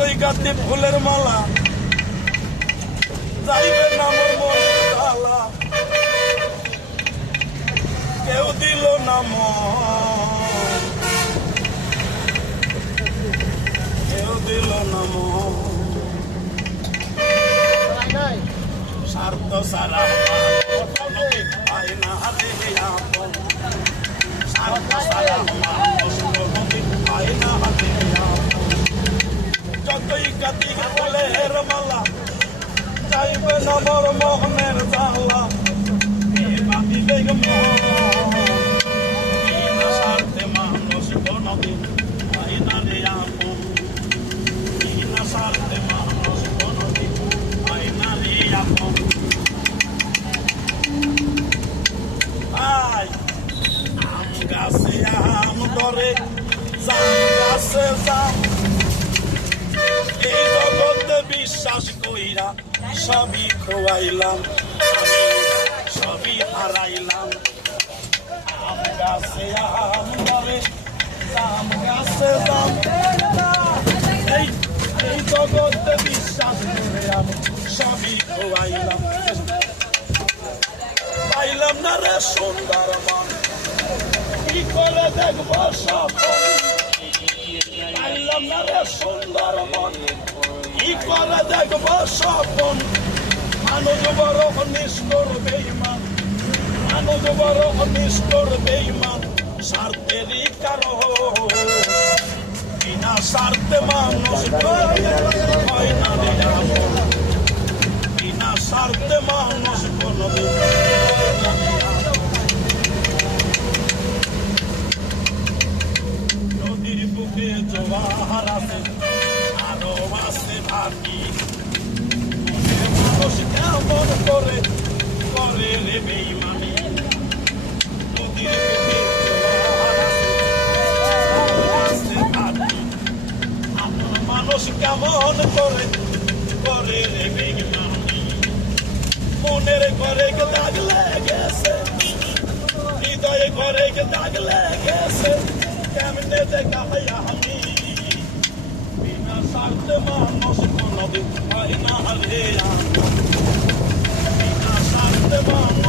যতই গাতি ফুলের মালা যাইবে না মোর মনের জ্বালা কেউ দিল না মন কেউ দিল না মন স্বার্থ সারা পায় না হাতে আপন স্বার্থ সারা মানুষ পায় না হাতে আপন যতই গাতি ফুলের মালা যাইবে না মোর মনের জ্বালা দিলে বিনা স্বার্থে মানুষ কোনদিন পায় না রে আপন বিনা স্বার্থে মানুষ কোনদিন পায় না রে আপন আম গাছে আম ধরে জাম গাছে জাম এই জগতে বিশ্বাস কইরা সবই খোয়াইলাম আমি সবই হারাইলাম আম গাছে আম ধরে জাম গাছে জাম এই জগতে বিশ্বাস করে আমি সবই খোয়াইলাম পাইলাম না রে সুন্দর মন কি করে দেখবো স্বপন পাইলাম না রে সুন্দর মন কি করে দেখবো স্বপন মানুষ বড় নিষ্ঠুর বেঈমান মানুষ বড় নিষ্ঠুর বেঈমান স্বার্থেরই কারণ বিনা স্বার্থে মানুষ হয় না রে আপন বিনা স্বার্থে মানুষ কোনদিন নদীর বুকে জোয়ার আছে আরো আছে ভাবি মানুষ কেমন করে করে রে বেঈমানি নদীর বুকে জোয়ার আছে ভাবি মানুষ কেমন করে করে রে বেঈমানি মনের ঘরে দাগ লেগেছে হৃদয়ে ঘরে দাগ লেগেছে কেমনে দেখাই আমি বিনা স্বার্থে মানুষ কোনদিন হয় না রে বিনা স্বার্থে মানুষ